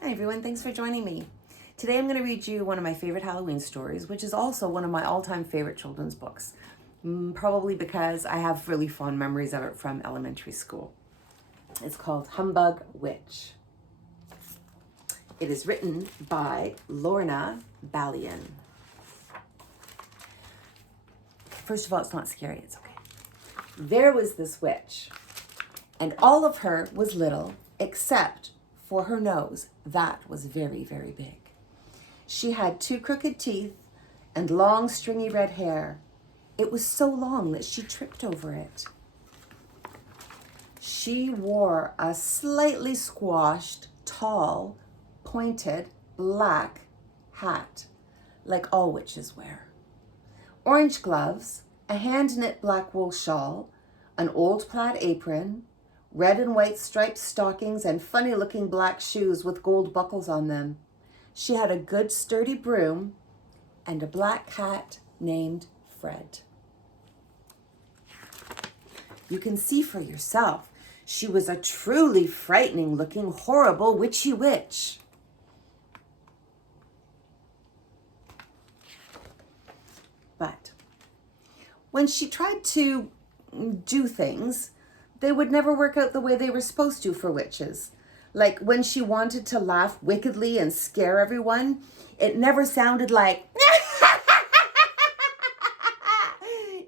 Hi everyone, thanks for joining me. Today I'm going to read you one of my favorite Halloween stories, which is also one of my all-time favorite children's books. Probably because I have really fond memories of it from elementary school. It's called Humbug Witch. It is written by Lorna Balian. First of all, it's not scary, it's okay. There was this witch, and all of her was little, except for her nose. That was very, very big. She had 2 crooked teeth and long, stringy red hair. It was so long that she tripped over it. She wore a slightly squashed, tall, pointed, black hat, like all witches wear. Orange gloves, a hand-knit black wool shawl, an old plaid apron, red and white striped stockings, and funny-looking black shoes with gold buckles on them. She had a good sturdy broom and a black cat named Fred. You can see for yourself, she was a truly frightening-looking, horrible witchy witch. But when she tried to do things, they would never work out the way they were supposed to for witches. Like when she wanted to laugh wickedly and scare everyone, it never sounded like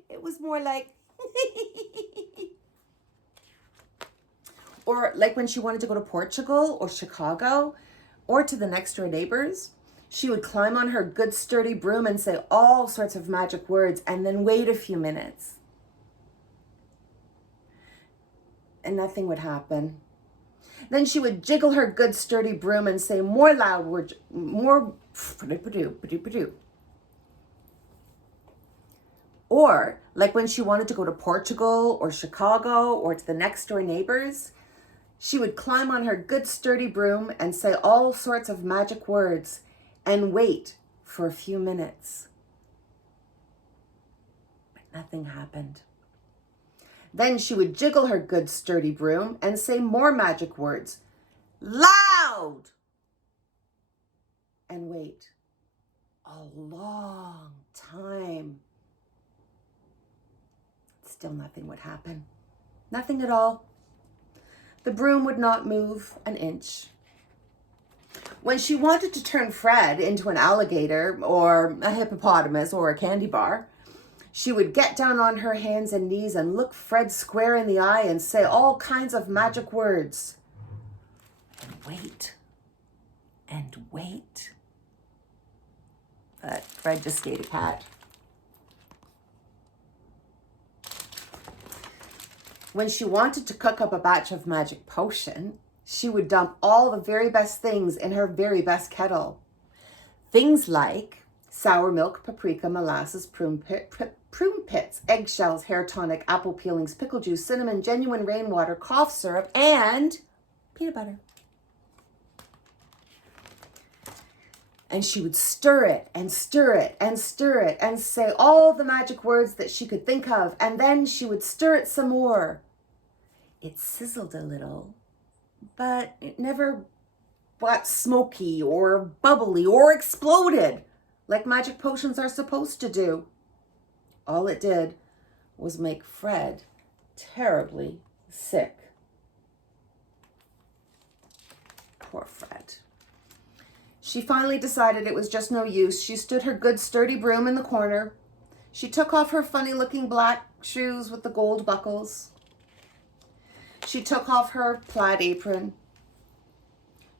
it was more like or like when she wanted to go to Portugal or Chicago or to the next door neighbors, she would climb on her good sturdy broom and say all sorts of magic words and then wait a few minutes. And nothing would happen. Then she would jiggle her good sturdy broom and say more loud words, more or like when she wanted to go to Portugal or Chicago or to the next door neighbors, she would climb on her good sturdy broom and say all sorts of magic words and wait for a few minutes. But nothing happened. Then she would jiggle her good sturdy broom and say more magic words, loud, and wait a long time. Still nothing would happen. Nothing at all. The broom would not move an inch. When she wanted to turn Fred into an alligator or a hippopotamus or a candy bar, she would get down on her hands and knees and look Fred square in the eye and say all kinds of magic words. And wait. And wait. But Fred just stayed a cat. When she wanted to cook up a batch of magic potion, she would dump all the very best things in her very best kettle. Things like sour milk, paprika, molasses, prune pits, eggshells, hair tonic, apple peelings, pickle juice, cinnamon, genuine rainwater, cough syrup, and peanut butter. And she would stir it and stir it and stir it and say all the magic words that she could think of, and then she would stir it some more. It sizzled a little, but it never got smoky or bubbly or exploded like magic potions are supposed to do. All it did was make Fred terribly sick. Poor Fred. She finally decided it was just no use. She stood her good sturdy broom in the corner. She took off her funny-looking black shoes with the gold buckles. She took off her plaid apron.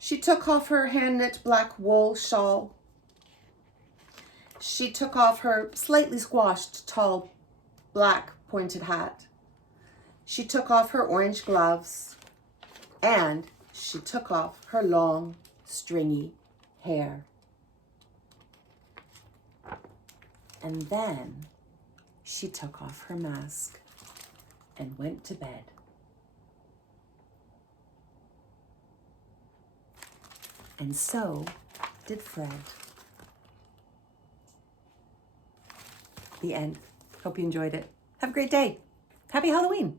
She took off her hand-knit black wool shawl. She took off her slightly squashed, tall, black pointed hat. She took off her orange gloves. And she took off her long, stringy hair. And then she took off her mask and went to bed. And so did Fred. The end. Hope you enjoyed it. Have a great day. Happy Halloween.